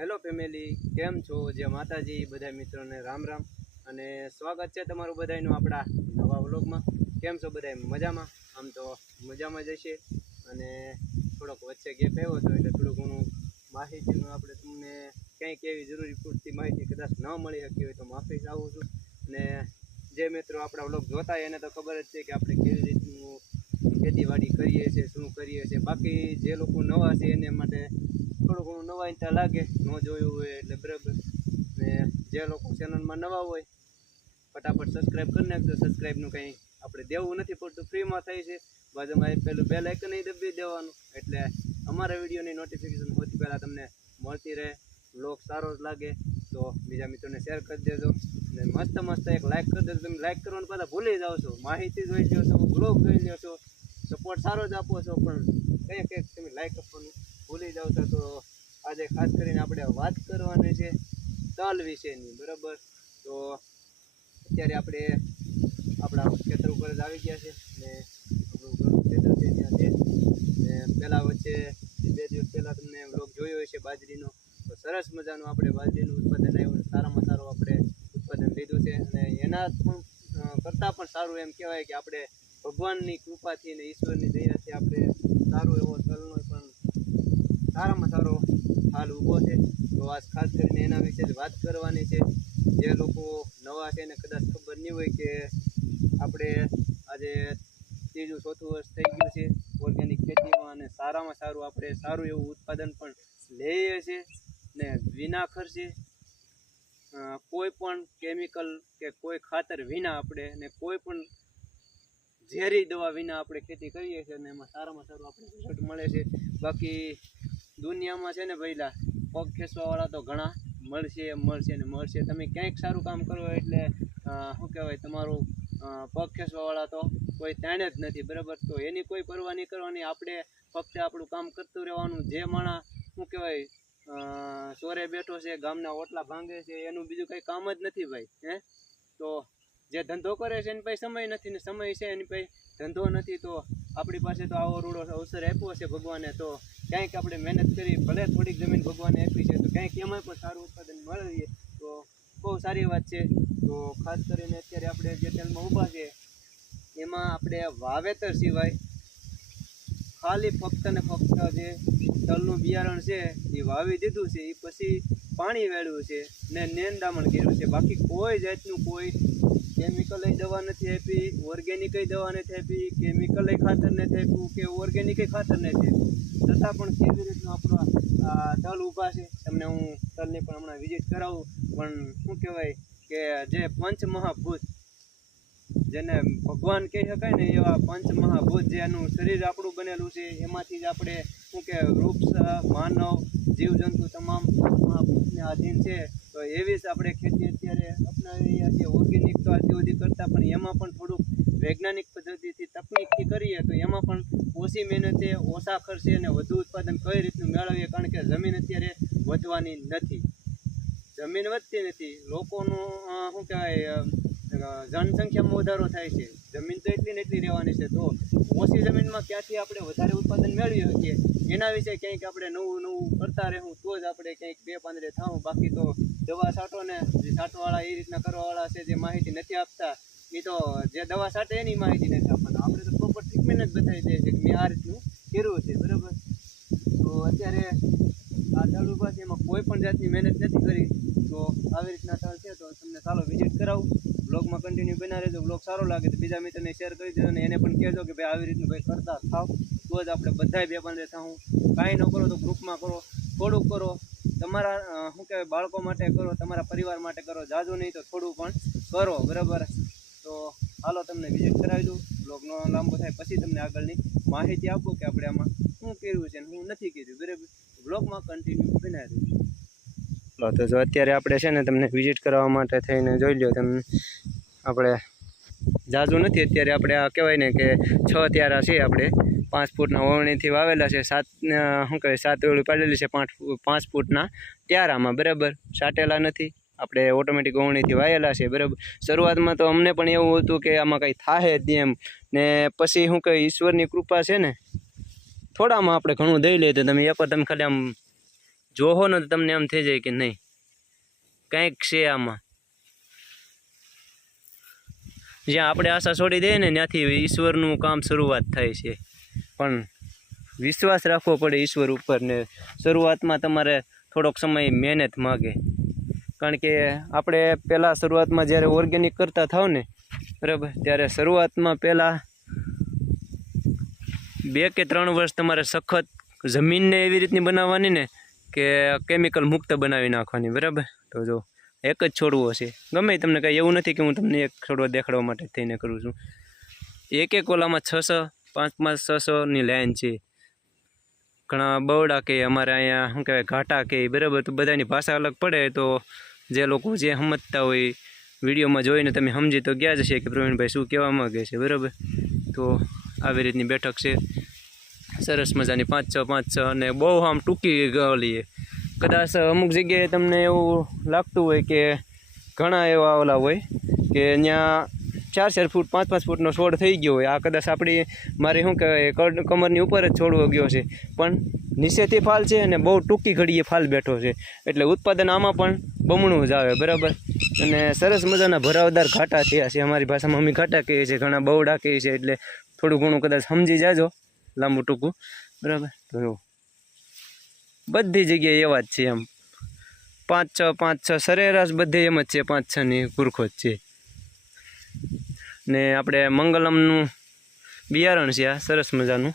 Hello family, કેમ છો? જે માતાજી બધા મિત્રોને રામ રામ. અને સ્વાગત છે તમારું બધાનું આપણા નવા વ્લોગમાં. કેમ છો બધા મજામાં? આમ તો મજામાં જ અને થોડોક વચ્ચે ગેપ આવ્યો હતો એટલે થોડું ઘણું માહિતીનું આપણે તમને કંઈક એવી જરૂરી પૂરતી માહિતી કદાચ ન મળી શકી હોય તો માફી આવું છું. અને જે મિત્રો આપણા વ્લોગ જોતા હોય એને તો ખબર જ છે કે આપણે કેવી રીતનું ખેતીવાડી કરીએ છીએ, શું કરીએ છીએ. બાકી જે લોકો નવા છે એને માટે થોડું ઘણું નવાઈતા લાગે, ન જોયું હોય એટલે બરાબર. ને જે લોકો ચેનલમાં નવા હોય, ફટાફટ સબસ્ક્રાઈબ કરી નાખજો. સબસ્ક્રાઈબનું કંઈ આપણે દેવું નથી પડતું ફ્રીમાં થાય છે. બાજુમાં પેલું બેલ આઇકન દબી દેવાનું. એટલે અમારા વિડીયોની નોટિફિકેશન સૌથી પહેલાં તમને મળતી રહે. બ્લોગ સારો જ લાગે, તો બીજા મિત્રોને શેર કરી દેજો. અને મસ્ત મસ્ત એક લાઇક કરી દેજો. તમે લાઇક કરવાનું પહેલાં ભૂલી જાઓ છો. માહિતી જોઈ લ્યો છો બ્લોગ જોઈ લ્યો છો. સપોર્ટ સારો જ આપો છો, પણ કંઈક કંઈક તમે લાઇક આપવાનું. ભૂલી જાવતા તો આજે ખાસ કરીને આપણે વાત કરવાની છે તલ વિશેની, બરાબર? તો અત્યારે આપણે આપણા ખેતર ઉપર જ આવી ગયા છે ને આપણું ખેતર છે ત્યાં છે. ને પહેલાં વચ્ચે બે દિવસ પહેલાં તમને વ્લોગ જોયો હશે બાજરીનો. તો સરસ મજાનું આપણે બાજરીનું ઉત્પાદન આવ્યું સારામાં સારું આપણે ઉત્પાદન લીધું છે. અને એના પણ કરતાં પણ સારું એમ કહેવાય કે આપણે ભગવાનની કૃપાથી ને ઈશ્વરની દયાથી આપણે સારું એવો તલનો સારામાં સારો હાલ ઊભો છે. તો આજ ખાસ કરીને એના વિશે જ વાત કરવાની છે. જે લોકો નવા છે એને કદાચ ખબર નહીં હોય કે આપણે આજે ત્રીજું, ચોથું વર્ષ થઈ ગયું છે. ઓર્ગેનિક ખેતીમાં અને સારામાં સારું આપણે સારું એવું ઉત્પાદન પણ લઈએ છીએ ને વિના ખર્ચે કોઈ પણ કેમિકલ કે કોઈ ખાતર વિના આપણે ને કોઈ પણ ઝેરી દવા વિના આપણે ખેતી કરીએ છીએ અને એમાં સારામાં સારું આપણે રિઝલ્ટ મળે છે. બાકી દુનિયામાં છે ને પહેલાં પગ ખેંચવાવાળા તો ઘણા. મળશે મળશે ને મળશે. તમે ક્યાંક સારું કામ કરો એટલે શું કહેવાય, તમારું પગ ખેંચવાવાળા તો કોઈ તાણે જ નથી, બરાબર? તો એની કોઈ પરવા નહીં કરવાની. આપણે ફક્ત આપણું કામ કરતું રહેવાનું. જે માણસ, શું કહેવાય સોરે બેઠો છે, ગામના ઓટલા ભાંગે છે, એનું બીજું કંઈ કામ જ નથી ભાઈ, હે? તો જે ધંધો કરે છે એની પાસે સમય નથી ને સમય છે એની પાસે ધંધો નથી તો આપણી પાસે તો આવો રૂડો અવસર આપ્યો છે ભગવાને, તો ક્યાંક આપણે મહેનત કરી, ભલે થોડીક જમીન ભગવાને આપી છે, તો ક્યાંક એમાં પણ સારું ઉત્પાદન મળીએ, તો બહુ સારી વાત છે. તો ખાસ કરીને અત્યારે આપણે જે તેલમાં ઊભા છે, એમાં આપણે વાવેતર સિવાય ખાલી ફક્ત ને ફક્ત જે તલનું બિયારણ છે, એ વાવી દીધું છે, એ પછી પાણી વેળ્યું છે ને નેંદામણ કર્યું છે. બાકી કોઈ જાતનું કોઈ કેમિકલ દવા નથી આપી ઓર્ગેનિક દવા નથી આપી કેમિકલ ખાતર નથી આપ્યું કે ઓર્ગેનિક ખાતર નથી આપ્યું. છતાં પણ કેવી રીતનું આપણો તલ ઊભા છે, તમને હું તલની પણ હમણાં વિઝિટ કરાવું. પણ શું કહેવાય કે જે પંચ મહાભૂત જેને ભગવાન કહી શકાય ને એવા પંચ જેનું શરીર આપણું બનેલું છે, એમાંથી જ આપણે શું કે વૃક્ષ, માનવ, જીવજંતુ તમામ મહાભૂતને આધીન છે. તો એવી જ આપણે ખેતી અત્યારે અપનાવી છીએ. ઓર્ગેનિક તો આજ સુધી કરતાં, પણ એમાં પણ થોડુંક વૈજ્ઞાનિક પદ્ધતિથી તકનીકથી કરીએ તો એમાં પણ ઓછી મહેનતે ઓછા ખર્ચે અને વધુ ઉત્પાદન કઈ રીતનું મેળવીએ? કારણ કે જમીન અત્યારે વધવાની નથી. જમીન વધતી નથી. લોકોનું શું કહેવાય જનસંખ્યામાં વધારો થાય છે. જમીન તો એટલી ને એટલી રહેવાની છે. તો ઓછી જમીનમાં ક્યાંથી આપણે વધારે ઉત્પાદન મેળવી શકીએ? એના વિશે ક્યાંક આપણે નવું નવું કરતા રહેવું, તો જ આપણે ક્યાંક બે પાંદડે થાવું બાકી તો દવા છાંટો ને જે છાંટવાવાળા એ રીતના કરવાવાળા છે, જે માહિતી નથી આપતા એ તો જે દવા છાંટે એની માહિતી નથી આપવાના. આપણે તો પ્રોપર ટ્રીટમેન્ટ જ બતાવી દઈએ છીએ કે મેં આ રીતનું કર્યું છે. બરાબર? તો અત્યારે આ ઊભા છે, એમાં કોઈ પણ જાતની મહેનત નથી કરી. તો આવી રીતના તળ છે, તો તમને ચાલો વિઝિટ કરાવું. બ્લોગમાં કન્ટિન્યુ બના રહેજો બ્લોગ સારો લાગે તો બીજા મિત્રને શેર કરી દેજો અને એને પણ કહેજો કે ભાઈ આવી રીતનું ભાઈ કરતા થાવ. તો જ આપણે બધાય બે પાંદે થાઉં કાંઈ ન કરો તો ગ્રુપમાં કરો, થોડુંક કરો. તમારા શું કહેવાય, બાળકો માટે કરો, તમારા પરિવાર માટે કરો, જાજુ નહીં તો થોડું પણ કરો, બરાબર? તો હાલો તમને વિઝિટ કરાવી દઉં. બ્લોગનો લાંબો થાય, પછી તમને આગળની માહિતી આપો કે આપણે આમાં શું કર્યું છે હું નથી કર્યું, બરાબર? બ્લોગમાં કન્ટિન્યુ બનાવી દઉં તો જો અત્યારે આપણે છે ને તમને વિઝિટ કરવા માટે થઈને જોઈ લો તમે આપણે જાજુ નથી, અત્યારે આપણે આ કહેવાય ને કે છ ત્યારા છે આપણે. પાંચ ફૂટના ઓવણીથી વાવેલા છે, સાત શું કહે સાત ઓળી પાડેલી છે, પાંચ પાંચ ફૂટના ત્યારામાં, બરાબર? સાટેલા નથી, આપણે ઓટોમેટિક ઓવણીથી વાયેલા છે, બરાબર? શરૂઆતમાં તો અમને પણ એવું હતું કે આમાં કંઈ થાહે જ ને પછી શું કહે ઈશ્વરની કૃપા છે ને થોડામાં આપણે ઘણું દઈ લઈએ તો તમે એકવાર તમે ખાલી આમ જોહો ને તો તમને એમ થઈ જાય કે નહીં. કંઈક છે આમાં. જ્યાં આપણે આશા છોડી દઈએ ને ત્યાંથી ઈશ્વરનું કામ શરૂઆત થાય છે. પણ વિશ્વાસ રાખવો પડે ઈશ્વર ઉપર ને શરૂઆતમાં તમારે થોડોક સમય મહેનત માગે. કારણ કે આપણે પહેલાં શરૂઆતમાં જ્યારે ઓર્ગેનિક કરતા થાવ ને, બરાબર? ત્યારે શરૂઆતમાં પહેલાં બે કે ત્રણ વર્ષ તમારે સખત જમીનને એવી રીતની બનાવવાની ને કે કેમિકલ મુક્ત બનાવી નાખવાની, બરાબર? તો જો, એક જ છોડવો છે ગમે તમને કાંઈ એવું નથી કે હું તમને એક છોડવો દેખાડવા માટે થઈને કરું છું. એક એક ઓલામાં છસો પાંચમાં પાંચ છસોની લાઈન છે. ઘણા બવડા કે અમારે અહીંયા, શું કહેવાય, ઘાટા કે બરાબર? તો બધાની ભાષા અલગ પડે. તો જે લોકો જે સમજતા હોય વિડીયોમાં જોઈને તમે સમજી તો ગયા જ હશે કે પ્રવીણભાઈ શું કહેવા માગે છે, બરાબર? તો આવી રીતની બેઠક છે. સરસ મજાની પાંચ છ પાંચ છ અને બહુ આમ ટૂંકી ગલીએ કદાચ અમુક જગ્યાએ તમને એવું લાગતું હોય કે ઘણા એવા ઓલા હોય કે ત્યાં ચાર ચાર ફૂટ, પાંચ પાંચ ફૂટનો છોડ થઈ ગયો હોય. આ કદાચ આપણી, મારી શું કહેવાય કમરની ઉપર જ છોડવો ગયો છે. પણ નીચેથી ફાલ છે અને બહુ ટૂંકી ઘડીએ ફાલ બેઠો છે. એટલે ઉત્પાદન આમાં પણ બમણું જ આવે, બરાબર? અને સરસ મજાના ભરાવદાર ઘાટા થયા છે. અમારી ભાષામાં અમે ઘાટા કહીએ છીએ, ઘણા બહુડા કહીએ છીએ. એટલે થોડું ઘણું કદાચ સમજી જાજો, લાંબુ ટૂંકું. બરાબર? તો બધી જગ્યાએ એવા જ છે એમ. પાંચ છ પાંચ છ સરેરાશ બધે એમ જ છે, પાંચ છની ગુરખો જ છે. ને આપણે મંગલમનું બિયારણ છે આ, સરસ મજાનું.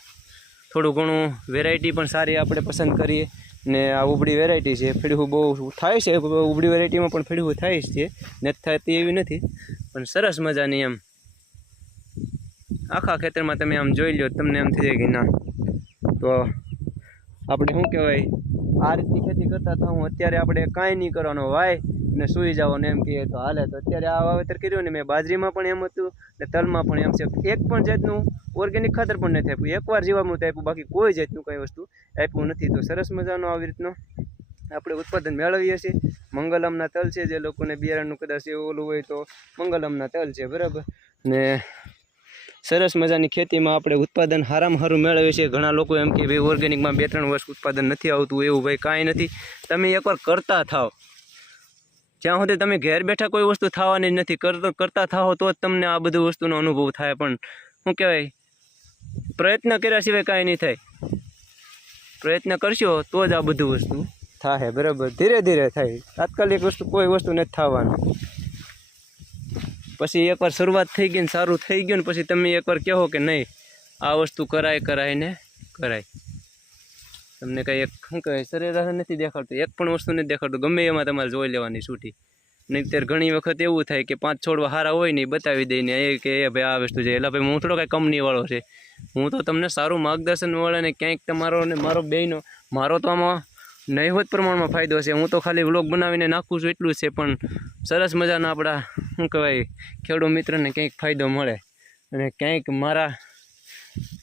થોડું ઘણું વેરાયટી પણ સારી આપણે પસંદ કરીએ. ને આ ઉબડી વેરાયટી છે, ફીડવું બહુ થાય છે, ઉબડી વેરાયટીમાં પણ ફીડવું થાય છે. નથી થતી એવી નથી. પણ સરસ મજાની એમ. આખા ખેતરમાં તમે આમ જોઈ લો તમને એમ થઈ જાય કે ના. તો આપણે શું કહેવાય, આ રીતની ખેતી કરતા તો હું અત્યારે આપણે કાંઈ નહીં કરવાનો વાય ને સૂઈ જવાનું એમ કહીએ તો હાલે. તો અત્યારે આ વાવેતર કર્યું ને મેં બાજરીમાં પણ એમ હતું ને તલમાં પણ એમ છે. એક પણ જાતનું ઓર્ગેનિક ખાતર પણ નથી આપ્યું. એકવાર જીવામૃત આપ્યું, બાકી કોઈ જાતનું કંઈ વસ્તુ આપ્યું નથી. તો સરસ મજાનો આવી રીતનો આપણે ઉત્પાદન મેળવીએ છીએ. મંગલમના તલ છે, જે લોકોને બિયારણનું કદાચ એવું ઓલું હોય તો મંગલમના તલ છે, બરાબર? ને સરસ મજાની ખેતીમાં આપણે ઉત્પાદન હારામાં સારું મેળવીએ છીએ. ઘણા લોકો એમ કે ભાઈ ઓર્ગેનિકમાં બે ત્રણ વર્ષ ઉત્પાદન નથી આવતું, એવું ભાઈ કાંઈ નથી. તમે એકવાર કરતા થાવ જ્યાં સુધી તમે ઘેર બેઠા કોઈ વસ્તુ થવાની જ નથી કરતા થાવ તો જ તમને આ બધું વસ્તુનો અનુભવ થાય. પણ શું કહેવાય, પ્રયત્ન કર્યા સિવાય કાંઈ નહીં થાય. પ્રયત્ન કરશો તો જ આ બધું વસ્તુ થાય બરાબર? ધીરે ધીરે થાય. તાત્કાલિક વસ્તુ કોઈ વસ્તુ નથી થવાનું. પછી એકવાર શરૂઆત થઈ ગઈ ને સારું થઈ ગયું ને પછી તમે એકવાર કહો કે નહીં, આ વસ્તુ કરાય કરાય ને કરાય. તમને કંઈ એક, શું કહે સરેરાશ નથી દેખાડતું, એક પણ વસ્તુ નથી દેખાડતું, ગમે એમાં તમારે જોઈ લેવાની છૂટી. નહીં અત્યારે ઘણી વખત એવું થાય કે પાંચ છોડવા સારા હોય ને ઈ બતાવી દઈને એ કે, એ ભાઈ, આ વસ્તુ છે. એટલે ભાઈ, હું થોડો કાંઈ કંપનીવાળો છે. હું તો તમને સારું માર્ગદર્શન મળે ને ક્યાંક તમારો ને મારો બેનો મારો તો આમાં નહિવત પ્રમાણમાં ફાયદો છે હું તો ખાલી વ્લોગ બનાવીને નાખું છું એટલું છે, પણ સરસ મજાના આપણા, શું કહેવાય, ખેડૂત મિત્રને કંઈક ફાયદો મળે અને ક્યાંક મારા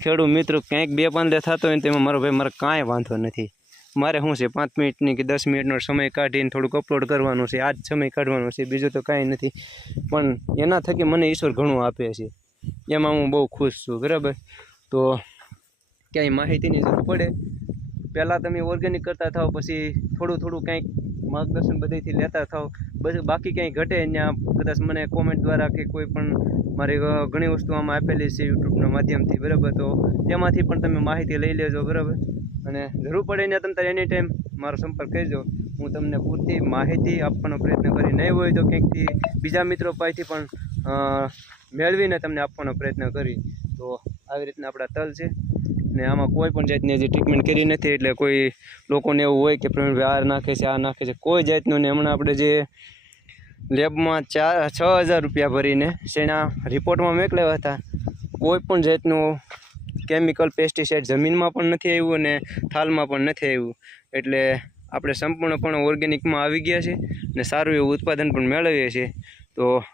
ખેડૂત મિત્રો ક્યાંક બે પાંદે થતો હોય ને તેમાં મારો ભાઈ, મારે કાંઈ વાંધો નથી. મારે શું છે, પાંચ મિનિટની કે દસ મિનિટનો સમય કાઢીને થોડુંક અપલોડ કરવાનું છે આ જ સમય કાઢવાનો છે, બીજું તો કાંઈ નથી. પણ એના થકી મને ઈશ્વર ઘણું આપે છે. એમાં હું બહુ ખુશ છું, બરાબર? તો ક્યાંય માહિતીની જરૂર પડે પહેલાં તમે ઓર્ગેનિક કરતા થાવ પછી થોડું થોડું કંઈક માર્ગદર્શન બધેથી લેતા થાવ બધું બાકી કંઈ ઘટે ત્યાં કદાચ મને કોમેન્ટ દ્વારા કે કોઈ પણ મારી ઘણી વસ્તુ આમાં આપેલી છે યુટ્યુબના માધ્યમથી, બરાબર? તો તેમાંથી પણ તમે માહિતી લઈ લેજો, બરાબર? અને જરૂર પડે ને તમે એની ટાઈમ મારો સંપર્ક કરજો. હું તમને પૂરતી માહિતી આપવાનો પ્રયત્ન કરી નહીં હોય તો ક્યાંકથી બીજા મિત્રો પાસેથી પણ મેળવીને તમને આપવાનો પ્રયત્ન કરી. તો આવી રીતના આપણા તલ છે. ને આમાં કોઈ પણ જાતની હજી ટ્રીટમેન્ટ કરી નથી, એટલે કોઈ લોકોને એવું હોય કે પ્રવીણભાઈ આ નાખે છે, આ નાખે છે. કોઈ જાતનું ને હમણાં આપણે જે લેબમાં ચાર, છ હજાર રૂપિયા ભરીને શેના રિપોર્ટમાં મોકલ્યા હતા, કોઈ પણ જાતનું કેમિકલ પેસ્ટિસાઇડ જમીનમાં પણ નથી આવ્યું અને થાલમાં પણ નથી આવ્યું. એટલે આપણે સંપૂર્ણપણે ઓર્ગેનિકમાં આવી ગયા છે ને સારું એવું ઉત્પાદન પણ મેળવીએ છીએ. તો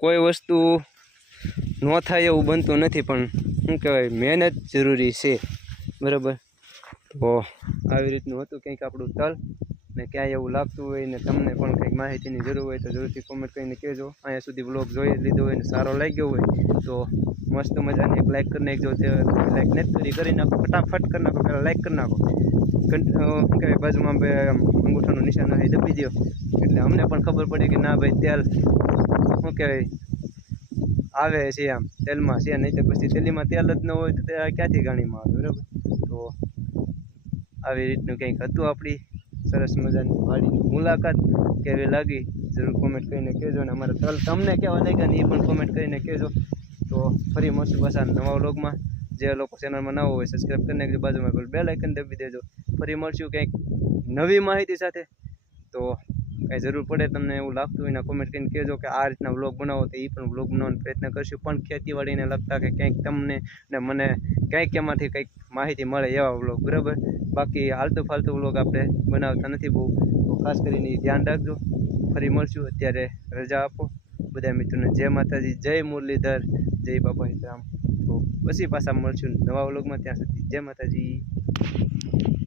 કોઈ વસ્તુ ન થાય એવું બનતું નથી, પણ શું કહેવાય, મહેનત જરૂરી છે. બરાબર? તો આવી રીતનું હતું કંઈક આપણું તલ ને ક્યાંય એવું લાગતું હોય ને તમને પણ કંઈક માહિતીની જરૂર હોય તો જરૂરથી કોમેન્ટ કરીને કહેજો. અહીંયા સુધી બ્લોગ જોઈ લીધો હોય ને સારો લાગ્યો હોય, તો મસ્ત મજાની એક લાઈક કરી નાખજો તે લાઈક નથી કરી કરી નાખો, ફટાફટ કરી નાખો, પહેલાં લાઈક કરી નાખો. શું કહેવાય, બાજુમાં અંગૂઠાનું નિશાન દબી દો એટલે અમને પણ ખબર પડી કે ના ભાઈ તેલ શું કહેવાય આવે છે આમ, તેલમાં છે, નહીં તો પછી તેલીમાં તેલ જ ન હોય તો ક્યાંથી ગાણીમાં આવે, બરાબર? તો આવી રીતનું કંઈક હતું આપણી સરસ મજાની વાડીની મુલાકાત. કેવી લાગી? જરૂર કોમેન્ટ કરીને કહેજો અને અમારા તલ તમને કેવા લાગ્યા ને એ પણ કોમેન્ટ કરીને કહેજો. તો ફરી મળશું પાછા નવા વ્લોગમાં. જે લોકો ચેનલમાં નવો હોય સબસ્ક્રાઈબ કરી નાખજો બાજુમાં બેલ આઇકન દબી દેજો. ફરી મળશું કંઈક નવી માહિતી સાથે. તો કાંઈ જરૂર પડે તમને એવું લાગતું હોય ને કોમેન્ટ કરીને કહેજો કે આ રીતના વ્લોગ બનાવો તો એ પણ વ્લોગ બનાવવાનો પ્રયત્ન કરશું. પણ ખેતીવાડીને લગતા કે કંઈક તમને ને મને કંઈક એમાંથી કંઈક માહિતી મળે એવા વ્લોગ બરાબર? બાકી હાલતું ફાલતુ વ્લોગ આપણે બનાવતા નથી બહુ. તો ખાસ કરીને ધ્યાન રાખજો. ફરી મળશું. અત્યારે રજા આપો. બધા મિત્રોને જય માતાજી, જય મુરલીધર, જય બાબા હિતરામ. તો પછી પાછા મળશું નવા વ્લોગમાં ત્યાં સુધી જય માતાજી.